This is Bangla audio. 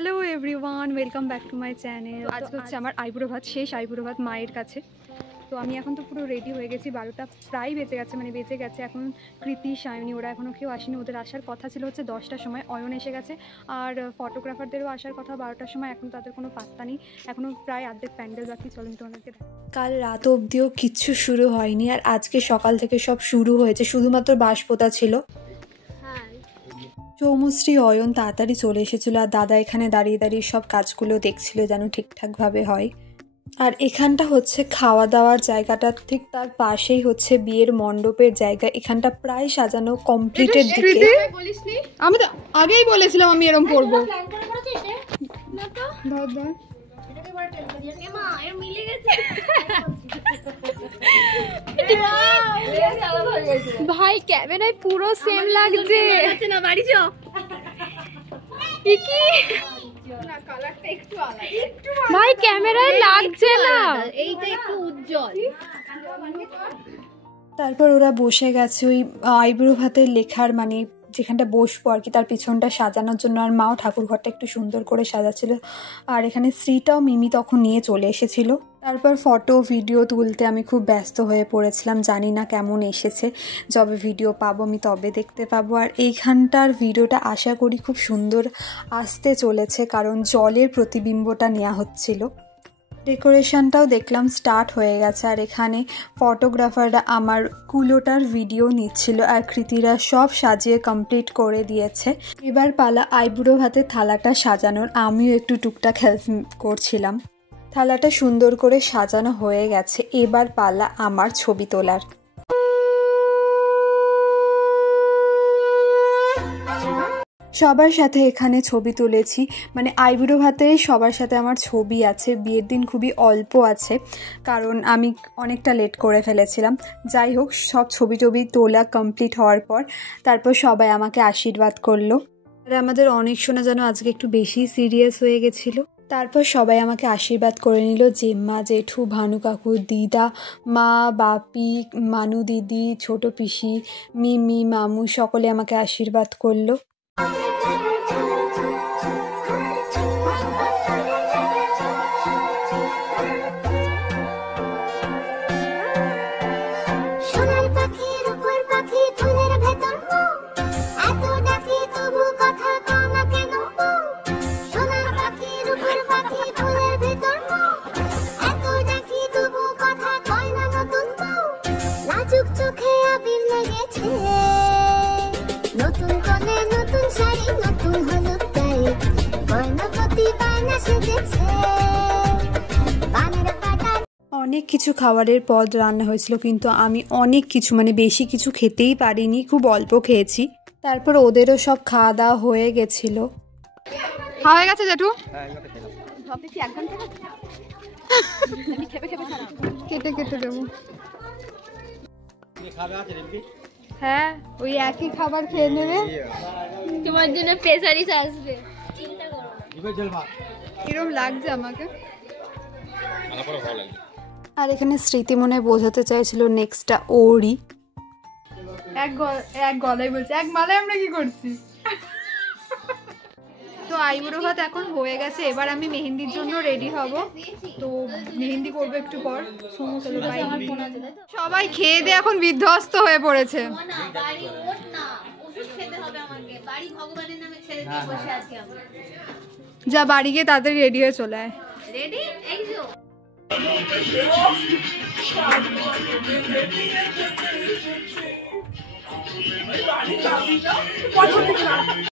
Hello everyone, welcome back to my channel. আজকে হচ্ছে আমার আইবুড়ো ভাত, শেষ আইবুড়ো ভাত মায়ের কাছে। তো আমি এখন তো পুরো রেডি হয়ে গেছি, 12টা প্রায় বেজে গেছে। এখন কৃতি, সায়নী ওরা এখনও কেউ আসেনি। ওদের আসার কথা ছিল হচ্ছে 10টার সময়, অয়ন এসে গেছে। আর ফটোগ্রাফারদেরও আসার কথা 12টার সময়, এখন তাদের কোনো পাত্তা নেই। এখনও প্রায় অর্ধেক প্যান্ডেল বাকি। চলুন তোমাদেরকে কাল রাত অবধিও কিচ্ছু শুরু হয়নি, আর আজকে সকাল থেকে সব শুরু হয়েছে, শুধুমাত্র বাঁশ পোতা ছিল। চৌমুশ্রী অয়ন তাড়াতাড়ি চলে এসেছিলো, আর দাদা এখানে দাঁড়িয়ে দাঁড়িয়ে সব কাজগুলো দেখছিল যেন ঠিকঠাকভাবে হয়। আর এখানটা হচ্ছে খাওয়া দাওয়ার জায়গাটা, ঠিক তার পাশেই হচ্ছে বিয়ের মণ্ডপের জায়গা। এখানটা প্রায় সাজানো কমপ্লিটের দিকে। আমি তো আগেই বলেছিলাম আমি এরকম করবো। ভাই ক্যামেরায় পুরো সেম লাগছে না, বাড়ি যাও। ভাই ক্যামেরায় লাগছে না, এইটা একটু উজ্জ্বল। তারপর ওরা বসে গেছে ওই আইবুড়ো ভাতের লেখার, মানে যেখানটা বসবো আর কি, তার পিছনটা সাজানোর জন্য। আর মাও ঠাকুর ঘরটা একটু সুন্দর করে সাজাচ্ছিল। আর এখানে শ্রীটাও মিমি তখন নিয়ে চলে এসেছিল। তারপর ফটো ভিডিও তুলতে আমি খুব ব্যস্ত হয়ে পড়েছিলাম। জানি না কেমন এসেছে, যবে ভিডিও পাবো আমি তবে দেখতে পাবো। আর এইখানটার ভিডিওটা আশা করি খুব সুন্দর আসতে চলেছে, কারণ জলের প্রতিবিম্বটা নেওয়া হচ্ছিল। ডেকোরেশনটাও দেখলাম স্টার্ট হয়ে গেছে। আর এখানে ফটোগ্রাফাররা আমার কুলোটার ভিডিও নিচ্ছিল, আর কৃতিরা সব সাজিয়ে কমপ্লিট করে দিয়েছে। এবার পালা আইবুড়ো ভাতের থালাটা সাজানোর। আমিও একটু টুকটাক হেল্প করছিলাম। থালাটা সুন্দর করে সাজানো হয়ে গেছে, এবার পালা আমার ছবি তোলার। সবার সাথে এখানে ছবি তুলেছি, মানে আইবুড়ো ভাতে সবার সাথে আমার ছবি আছে। বিয়ের দিন খুবই অল্প আছে, কারণ আমি অনেকটা লেট করে ফেলেছিলাম। যাই হোক, সব ছবি টবি তোলা কমপ্লিট হওয়ার পর তারপর সবাই আমাকে আশীর্বাদ করলো। আর আমাদের অনেক শোনা যেন আজকে একটু বেশি সিরিয়াস হয়ে গেছিলো। তারপর সবাই আমাকে আশীর্বাদ করে নিল। জেম্মা, জেঠু, ভানু কাকু, দিদা, মা, বাপি, মানু দিদি, ছোট পিসি, মিমি, মামু সকলে আমাকে আশীর্বাদ করলো। অনেক কিছু খাবারের পদ রান্না হয়েছিল, কিন্তু আমি অনেক কিছু, মানে বেশি কিছু খেতেই পারিনি, খুব অল্প খেয়েছি। তারপর ওদেরও সব খাওয়া দাওয়া হয়ে গেছিল। হয়ে গেছে জেঠু, কেটে কেটে দেবো। হ্যাঁ, ওই একই খাবার খেয়ে নেবে, তোমার জন্য প্রেসারিস আসবে। কিরম লাগছে আমাকে। আর এখানে স্মৃতি মনে বোঝাতে চাইছিল নেক্সটটা ওরই। এক গলায় বলছে, এক মালায় আমরা কি করছি। তো আইবুড়ো ভাত এখন হয়ে গেছে, এবার আমি মেহেন্দির জন্য রেডি হব। তো মেহেন্দি করবো একটু পর। সবাই খেয়ে দিয়ে এখন বিধ্বস্ত হয়ে পড়েছে। যা বাড়ি গিয়ে তাদের রেডি হয়ে চলে আয়। রেডি এই যে